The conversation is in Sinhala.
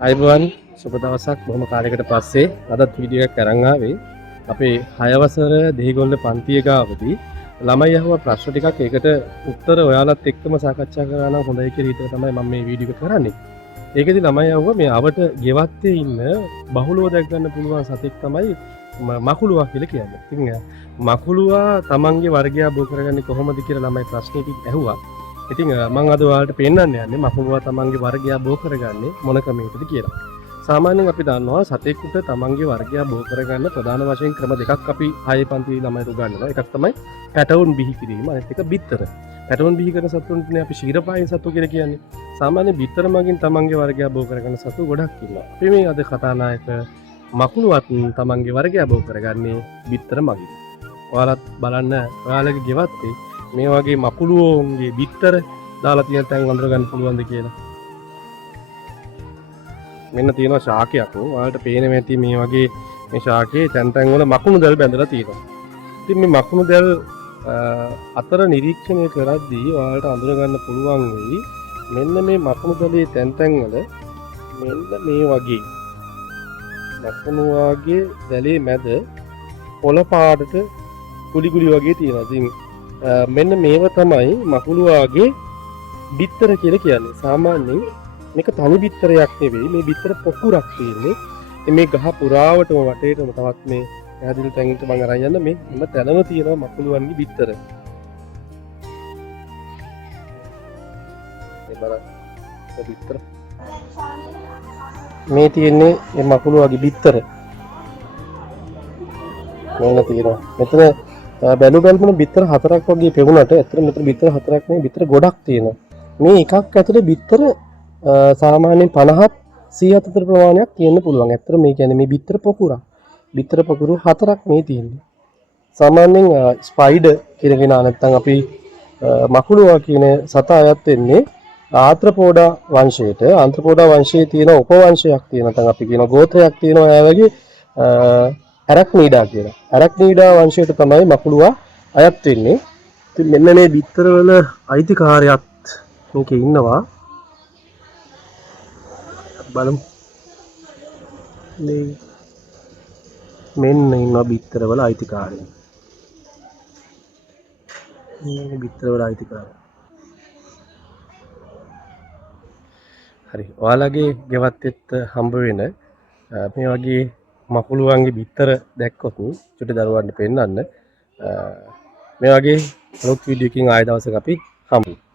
අයිබෝන් සුබ දවසක් බොහොම කාලයකට පස්සේ අදත් වීඩියෝ එකක් අරන් ආවේ. අපේ 6 වසර දෙහිගොල්ල පන්තිය ගාවදී ළමයි අහුව ප්‍රශ්න ටිකක් ඒකට උත්තර ඔයාලත් එක්කම සාකච්ඡා කරා නම් හොඳයි කියලා හිතලා තමයි මම මේ වීඩියෝ එක කරන්නේ. ඒකෙදි ළමයි අහුව මේ අවට ගෙවත්තේ ඉන්න බහුලව දැක් ගන්න පුළුවන් සතෙක් තමයි මකුළුවා කියලා කියන්නේ. ඉතින් මකුළුවා තමන්ගේ වර්ගය බෝ කරගන්නේ කොහොමද කියලා ළමයි ප්‍රශ්නෙකින් ඇහුවා. ඉතින් මම අද ඔයාලට පෙන්නන්න යන්නේ මකුළුවා තමන්ගේ වර්ගය බෝ කරගන්නේ මොන ක්‍රමයකටද කියලා. සාමාන්‍යයෙන් අපි දන්නවා සතෙකුට තමන්ගේ වර්ගය බෝ කරගන්න ප්‍රධාන වශයෙන් ක්‍රම දෙකක් අපි 6 පන්ති ළමයිට උගන්වනවා. එකක් තමයි පැටවුන් බිහි කිරීම, අනිත් එක බිත්තර. පැටවුන් බිහි කරන සතුන්ටනේ අපි ක්ෂීරපායන් සතු කියලා කියන්නේ. සාමාන්‍ය බිත්තර මගින් තමන්ගේ වර්ගය බෝ කරගන්න සතු ගොඩක් ඉන්නවා. අපි මේ අද කතානායක මකුළුවත් තමන්ගේ වර්ගය බෝ කරගන්නේ බිත්තර මගින්. ඔයාලත් බලන්න ඔයාලගේ ගෙවත්තේ මේ වගේ මකුළුවෝන්ගේ බිත්තර දාලා තියෙන තැන් අඳුර ගන්න පුළුවන්ද කියලා. මෙන්න තියෙනවා ශාකයක්. ඔයාලට පේන්නේ නැති මේ වගේ මේ ශාකයේ තැන් තැන් වල මකුණු දැල් බැඳලා තියෙනවා. ඉතින් මේ මකුණු දැල් අතර නිරීක්ෂණය කරද්දී ඔයාලට අඳුර ගන්න පුළුවන් වෙයි මෙන්න මේ මකුණු දැලේ තැන් තැන් වල මෙන්න මේ වගේ මකුණු වාගේ දැලේ මැද පොළ පාටට කුලි කුලි වගේ තියෙනවා. ඉතින් මෙන්න මේව තමයි මකුළුවාගේ බිත්තර කියලා කියන්නේ. සාමාන්‍යයෙන් මේක තනි බිත්තරයක් නෙවෙයි. මේ බිත්තර පොකුරක් තියෙන්නේ. මේ ගහ පුරාවටම වටේටම තවත් මේ පැහැදිලි තැනකට මම අරන් යන්න මේ හැම තැනම තියෙනවා මකුළුවන්ගේ බිත්තර. මේ බලන්න. බිත්තර. මේ තියෙන්නේ මේ මකුළුවාගේ බිත්තර. මෙන්න තියෙනවා. මෙතන බැලු බැලමුන බිත්තර 4ක් වගේ පෙවුනට ඇත්තට මෙතන බිත්තර 4ක් නෙවෙයි බිත්තර ගොඩක් තියෙනවා. මේ එකක් ඇතුලේ බිත්තර සාමාන්‍යයෙන් 50ත් 100ත් අතර ප්‍රමාණයක් තියෙන්න පුළුවන්. ඇත්තට මේ කියන්නේ මේ බිත්තර පොකුරක්. බිත්තර පොකුරු 4ක් මේ තියෙන්නේ. සාමාන්‍යයෙන් ස්පයිඩර් කියන නැත්නම් අපි මකුළුවා කියන සතා අයත් වෙන්නේ ආත්‍රපෝඩා වංශයට. ආන්ත්‍රපෝඩා වංශයේ තියෙන උපවංශයක් තියෙනවා. නැත්නම් අපි කියන ගෝත්‍රයක් තියෙනවා. ඒ වගේ ඇරක්නීඩා කියලා. ඇරක්නීඩා වංශයට තමයි මකුළුවා අයත් වෙන්නේ. ඉතින් මෙන්න මේ බිත්තරවල අයිතිකාරයත් මේකේ ඉන්නවා. බලමු. මෙන්න ඉන්නවා බිත්තරවල අයිතිකාරයෝ. මේ බිත්තරවල අයිතිකාරයෝ. හරි. ඔයාලගේ ගෙවත්තෙත් හම්බ වෙන මේ වගේ මකුළුවන්ගේ බිත්තර දැක්කොත් චුටි දරුවන්ට පෙන්නන්න මේ වගේ අලුත් වීඩියෝ එකකින් ආයෙ දවසක අපි හම්බ වෙමු.